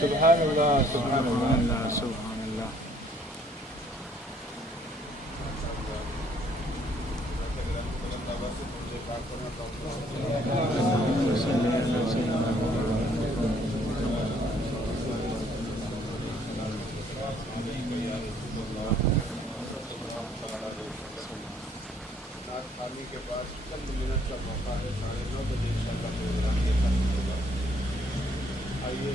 سبحان اللہ سبحان اللہ سبحان اللہ. خالی کے بعد چند منٹ کا موقع ہے. 9:30 بجے انشاءاللہ پروگرام یہ ختم ہوگا. آئیے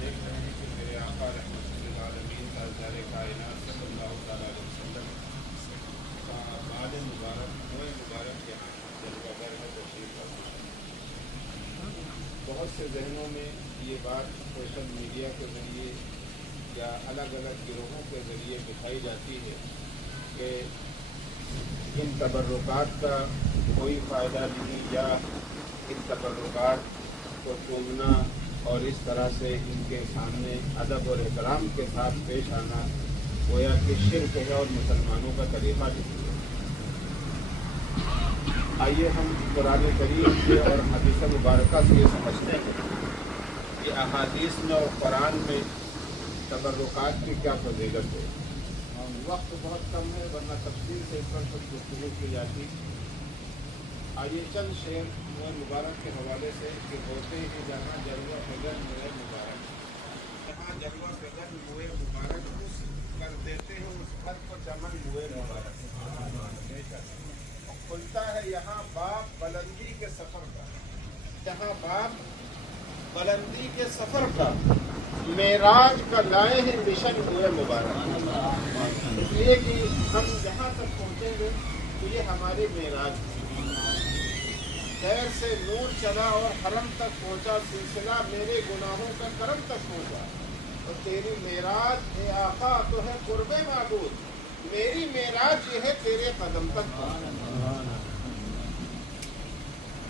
دیکھ رہے ہیں کہ میرے آقا رحمۃ للعالمین تاجدار کائنات صلی اللہ تعالیٰ علیہ وسلم کا بال مبارک موئے مبارک یہاں جلوہ گر ہے تشریف لاتے ہیں. بہت سے ذہنوں میں یہ بات سوشل میڈیا کے ذریعے یا الگ الگ گروہوں کے ذریعے دکھائی جاتی ہے کہ ان تبرکات کا کوئی فائدہ نہیں یا ان تبرکات کو چومنا اور اس طرح سے ان کے سامنے ادب اور احترام کے ساتھ پیش آنا گویا کہ شرک ہے اور مسلمانوں کا طریقہ نہیں ہے. آئیے ہم قرآن کریم سے اور حدیث مبارکہ سے یہ سمجھتے ہیں کہ احادیث میں اور قرآن میں تبرکات کی کیا فضیلت ہے. وقت بہت کم ہے ورنہ تفصیل سے اس پر کچھ گفتگو کی جاتی. آئیے چند شعر موئے مبارک کے حوالے سے کہ ہوتے ہیں جہاں جلوہ فگر موئے مبارک، جہاں جلوہ فگر موئے مبارک اس کر دیتے ہیں اس گھر کو چمن موئے مبارک. کھلتا ہے یہاں باب بلندی کے سفر کا، جہاں باب بلندی کے سفر کا، معراج کا لائے ہیں مشن ہوئے مبارک. اس لیے کہ ہم جہاں تک پہنچیں گے تو یہ ہمارے معراج خیر سے نور چلا اور حرم تک پہنچا، سلسلہ میرے گناہوں کا کرم تک پہنچا. اور تیری معراج اے آقا تو ہے قرب معبود، میری معراج یہ ہے تیرے قدم تک پہنچا.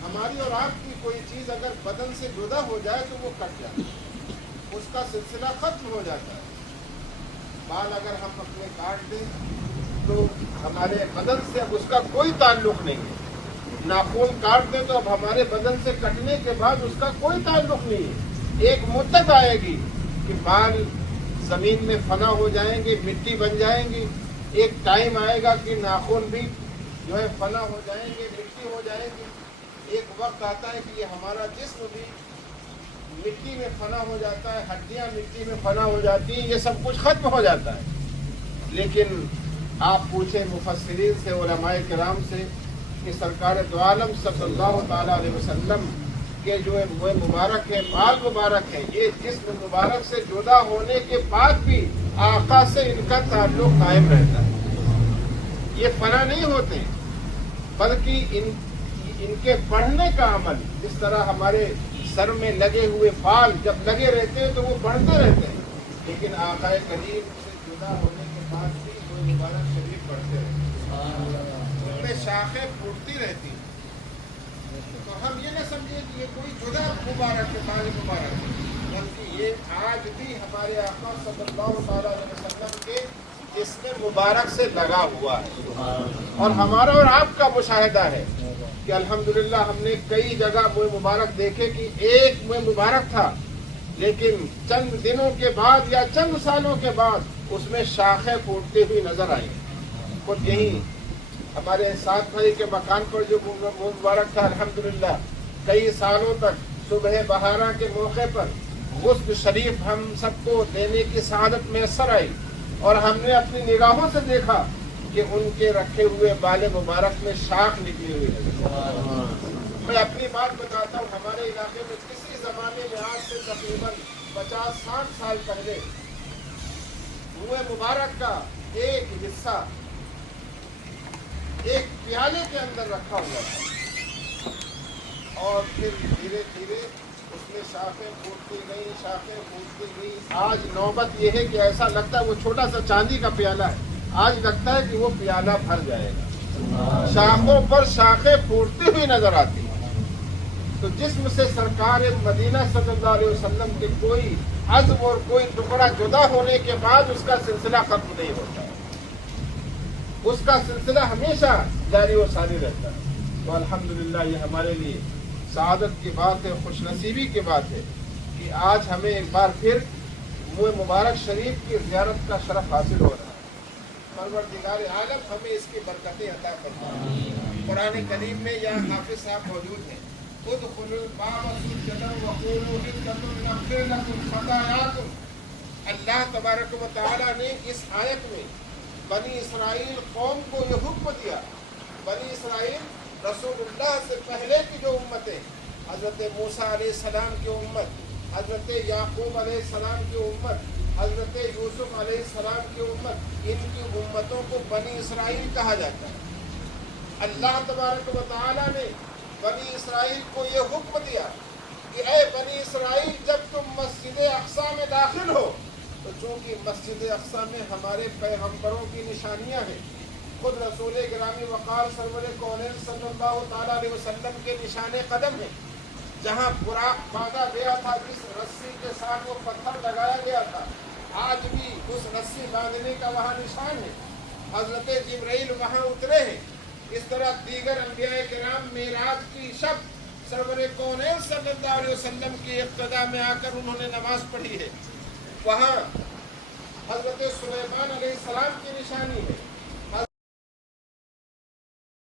ہماری اور آپ کی کوئی چیز اگر بدن سے جدا ہو جائے تو وہ کٹ جاتا ہے، اس کا سلسلہ ختم ہو جاتا ہے. بال اگر ہم اپنے کاٹ دیں تو ہمارے بدن سے اب اس کا کوئی تعلق نہیں ہے. ناخن کاٹ دیں تو اب ہمارے بدن سے کٹنے کے بعد اس کا کوئی تعلق نہیں ہے. ایک مدت آئے گی کہ بال زمین میں فنا ہو جائیں گے، مٹی بن جائیں گی. ایک ٹائم آئے گا کہ ناخن بھی جو ہے فنا ہو جائیں گے، مٹی ہو جائیں گی. ایک وقت آتا ہے کہ یہ ہمارا جسم بھی مٹی میں فنا ہو جاتا ہے، ہڈیاں مٹی میں فنا ہو جاتی ہیں، یہ سب کچھ ختم ہو جاتا ہے. لیکن آپ پوچھیں مفسرین سے، علماء کرام سے کہ سرکار دو عالم صلی اللہ تعالیٰ علیہ وسلم کے جو موئے مبارک ہیں، بال مبارک ہیں، یہ جسم مبارک سے جدا ہونے کے بعد بھی آقا سے ان کا تعلق قائم رہتا ہے. یہ فنا نہیں ہوتے بلکہ ان کے بڑھنے کا عمل، جس طرح ہمارے سر میں لگے ہوئے بال جب لگے رہتے ہیں تو وہ بڑھتے رہتے ہیں، لیکن آقا کریم سے جدا ہونے کے بعد بھی وہ مبارک شریف بڑھتے رہتے ہیں، ان میں شاخیں پھوٹتی رہتی ہیں. تو ہم یہ نہ سمجھیں کہ یہ کوئی جدا مبارک ہے، بال مبارک ہے، بلکہ یہ آج بھی ہمارے آقا صلی اللہ تعالیٰ علیہ وسلم کے جسم مبارک سے لگا ہوا ہے. اور ہمارا اور آپ کا مشاہدہ ہے کہ الحمدللہ ہم نے کئی جگہ موئے مبارک دیکھے کہ ایک موئے مبارک تھا، لیکن چند دنوں کے بعد یا چند سالوں کے بعد اس میں شاخیں پھوٹتی ہوئی نظر آئیں. خود یہی ہمارے ساتھ بھائی کے مکان پر جو موئے مبارک تھا، الحمدللہ کئی سالوں تک صبح بہارا کے موقع پر غسل شریف ہم سب کو دینے کی سعادت میسر آئی، اور ہم نے اپنی نگاہوں سے دیکھا کہ ان کے رکھے ہوئے بال مبارک میں شاخ نکلی ہوئی ہے. میں اپنی بات بتاتا ہوں، ہمارے علاقے میں کسی زمانے میں آج سے تقریباً 50-60 سال پہلے موئے مبارک کا ایک حصہ ایک پیالے کے اندر رکھا ہوا تھا، اور پھر دھیرے دھیرے اس میں شاخیں پھوٹتی گئی. آج نوبت یہ ہے کہ ایسا لگتا ہے وہ چھوٹا سا چاندی کا پیالہ ہے، آج لگتا ہے کہ وہ پیالہ بھر جائے گا. شاخوں پر شاخیں پھوٹتی ہوئی نظر آتی. تو جسم سے سرکار مدینہ صلی اللہ علیہ وسلم کے کوئی عضو اور کوئی ٹکڑا جدا ہونے کے بعد اس کا سلسلہ ختم نہیں ہوتا، اس کا سلسلہ ہمیشہ جاری و ساری رہتا ہے. تو الحمدللہ یہ ہمارے لیے سعادت کی بات ہے، خوش نصیبی کی بات ہے کہ آج ہمیں ایک بار پھر منہ مبارک شریف کی زیارت کا شرف حاصل ہو رہا ہے۔ پروردگار عالم ہمیں اس کی برکتیں عطا فرمائے۔ قرآن کریم میں یہاں حافظ صاحب موجود ہیں، ادخلوا الباب سجدا وقولوا حطۃ نغفر لکم خطایاکم۔ اللہ تبارک و تعالیٰ نے اس آیت میں بنی اسرائیل قوم کو یہ حکم دیا۔ بنی اسرائیل رسول اللہ سے پہلے کی جو امتیں، حضرت موسیٰ علیہ السلام کی امت، حضرت یعقوب علیہ السلام کی امت، حضرت یوسف علیہ السلام کی امت، ان کی امتوں کو بنی اسرائیل کہا جاتا ہے۔ اللہ تبارک و تعالیٰ نے بنی اسرائیل کو یہ حکم دیا کہ اے بنی اسرائیل، جب تم مسجد اقصیٰ میں داخل ہو تو چونکہ مسجد اقصیٰ میں ہمارے پیغمبروں کی نشانیاں ہیں، خود رسول گرامی وقار سرور کونین صلی اللہ تعالیٰ علیہ وسلم کے نشان قدم ہیں، جہاں براق باندھا گیا تھا، جس رسی کے ساتھ وہ پتھر لگایا گیا تھا، آج بھی اس رسی باندھنے کا وہاں نشان ہے۔ حضرت جبرائیل وہاں اترے ہیں۔ اس طرح دیگر انبیاء کرام معراج کی شب سرور کونین صلی اللہ علیہ وسلم کی اقتدا میں آ کر انہوں نے نماز پڑھی ہے۔ وہاں حضرت سلیمان علیہ السلام کی نشانی ہے۔